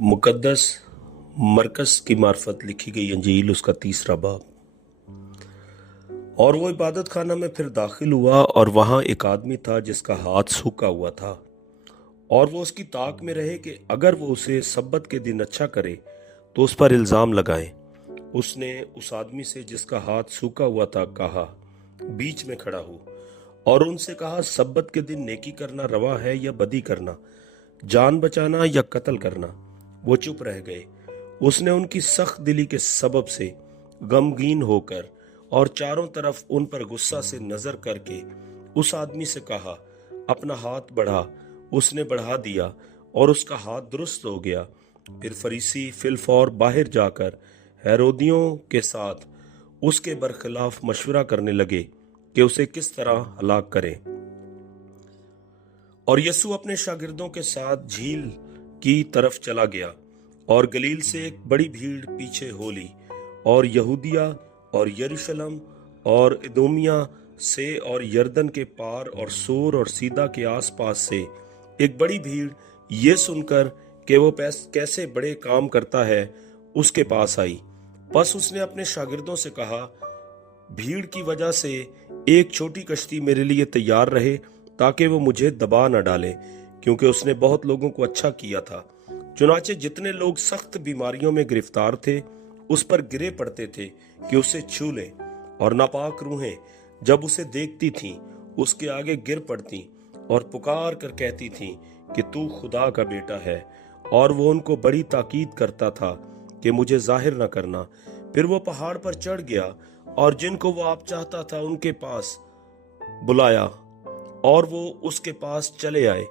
मुकद्दस मरकस की मार्फत लिखी गई अंजील उसका 3रा बाब। और वो इबादत खाना में फिर दाखिल हुआ और वहां एक आदमी था जिसका हाथ सूखा हुआ था, और वो उसकी ताक में रहे कि अगर वो उसे सब्बत के दिन अच्छा करे तो उस पर इल्जाम लगाए। उसने उस आदमी से जिसका हाथ सूखा हुआ था कहा, बीच में खड़ा हो, और उनसे कहा, सब्बत के दिन नेकी करना रवा है या बदी करना, जान बचाना या कत्ल करना। वो चुप रह गए। उसने उनकी सख्त दिली के सबब से गमगीन होकर और चारों तरफ उन पर गुस्सा से नजर करके उस आदमी से कहा, अपना हाथ बढ़ा। उसने बढ़ा दिया और उसका हाथ दुरुस्त हो गया। फिर फरीसी फिलफौर बाहर जाकर हेरोदियों के साथ उसके बरखिलाफ मशवरा करने लगे कि उसे किस तरह हलाक करें। और यसु अपने शागिर्दों के साथ झील की तरफ चला गया, और गलील से एक बड़ी भीड़ पीछे हो ली, और यहूदिया और यरूशलेम और इदोमिया से और यरदन के पार और सूर और सीदा के आसपास से एक बड़ी भीड़ ये सुनकर कि वो कैसे बड़े काम करता है उसके पास आई। बस उसने अपने शागिर्दों से कहा, भीड़ की वजह से एक छोटी कश्ती मेरे लिए तैयार रहे ताकि वो मुझे दबा न डाले, क्योंकि उसने बहुत लोगों को अच्छा किया था। चुनाचे जितने लोग सख्त बीमारियों में गिरफ्तार थे उस पर गिरे पड़ते थे कि उसे छू लें, और नापाक रूहें जब उसे देखती थीं उसके आगे गिर पड़ती और पुकार कर कहती थीं कि तू खुदा का बेटा है। और वो उनको बड़ी ताकीद करता था कि मुझे जाहिर न करना। फिर वो पहाड़ पर चढ़ गया और जिनको वो आप चाहता था उनके पास बुलाया, और वो उसके पास चले आए,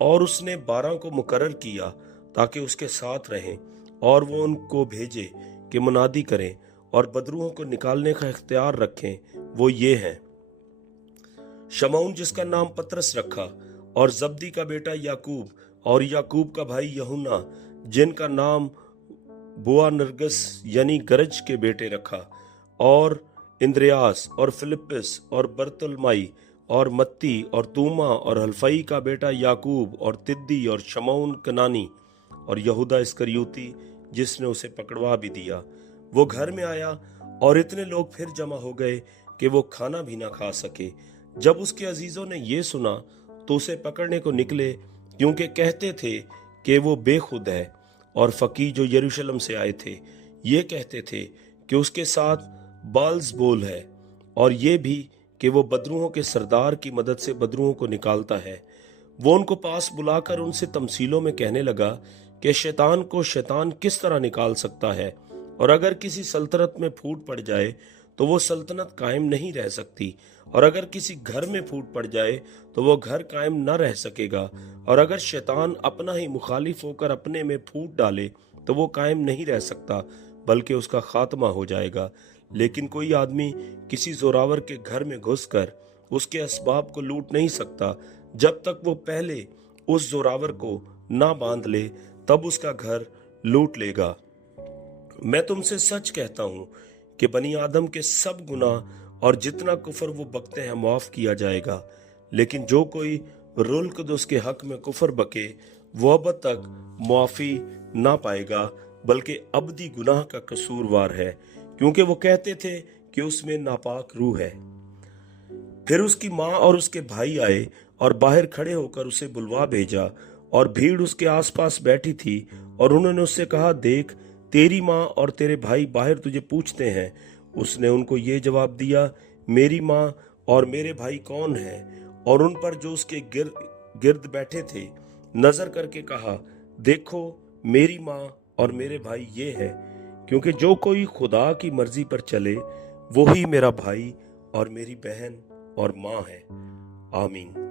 और उसने 12 को मुकर्रर किया ताकि उसके साथ रहें, और वो उनको भेजे कि मुनादी करें और बदरूहों को निकालने का इख्तियार रखें। वो ये हैं, शमौन जिसका नाम पतरस रखा, और जब्दी का बेटा याकूब, और याकूब का भाई यूहन्ना जिनका नाम बोअनर्गस यानी गरज के बेटे रखा, और इंद्रियास और फिलिप्पस और बरतुलमाई और मत्ती और तूमा और हल्फई का बेटा याकूब और तिद्दी और शमौन कनानी और यहूदा इस्करियोती जिसने उसे पकड़वा भी दिया। वो घर में आया और इतने लोग फिर जमा हो गए कि वो खाना भी ना खा सके। जब उसके अजीजों ने ये सुना तो उसे पकड़ने को निकले, क्योंकि कहते थे कि वो बेखुद है। और फकीह जो यरूशलेम से आए थे ये कहते थे कि उसके साथ बाल्ज़बूल है, और ये भी कि वो बदरूहों के सरदार की मदद से बदरूहों को निकालता है। वो उनको पास बुलाकर उनसे तमसीलों में कहने लगा कि शैतान को शैतान किस तरह निकाल सकता है, और अगर किसी सल्तनत में फूट पड़ जाए तो वो सल्तनत कायम नहीं रह सकती, और अगर किसी घर में फूट पड़ जाए तो वो घर कायम न रह सकेगा, और अगर शैतान अपना ही मुखालिफ होकर अपने में फूट डाले तो वो कायम नहीं रह सकता, बल्कि उसका खात्मा हो जाएगा। लेकिन कोई आदमी किसी जोरावर के घर में घुसकर उसके असबाब को लूट नहीं सकता जब तक वो पहले उस जोरावर को ना बांध ले, तब उसका घर लूट लेगा। मैं तुमसे सच कहता हूं कि बनी आदम के सब गुनाह और जितना कुफर वो बकते हैं माफ किया जाएगा, लेकिन जो कोई रुल्क़ुदस के हक में कुफर बके वो अब तक मुआफी ना पाएगा, बल्कि अबदी गुनाह का कसूरवार है, क्योंकि वो कहते थे कि उसमें नापाक रूह है। फिर उसकी माँ और उसके भाई आए और बाहर खड़े होकर उसे बुलवा भेजा, और भीड़ उसके आसपास बैठी थी, और उन्होंने उससे कहा, देख तेरी माँ और तेरे भाई बाहर तुझे पूछते हैं। उसने उनको ये जवाब दिया, मेरी माँ और मेरे भाई कौन हैं? और उन पर जो उसके गिर्द बैठे थे नजर करके कहा, देखो मेरी माँ और मेरे भाई ये है। क्योंकि जो कोई खुदा की मर्जी पर चले वो ही मेरा भाई और मेरी बहन और माँ है। आमीन।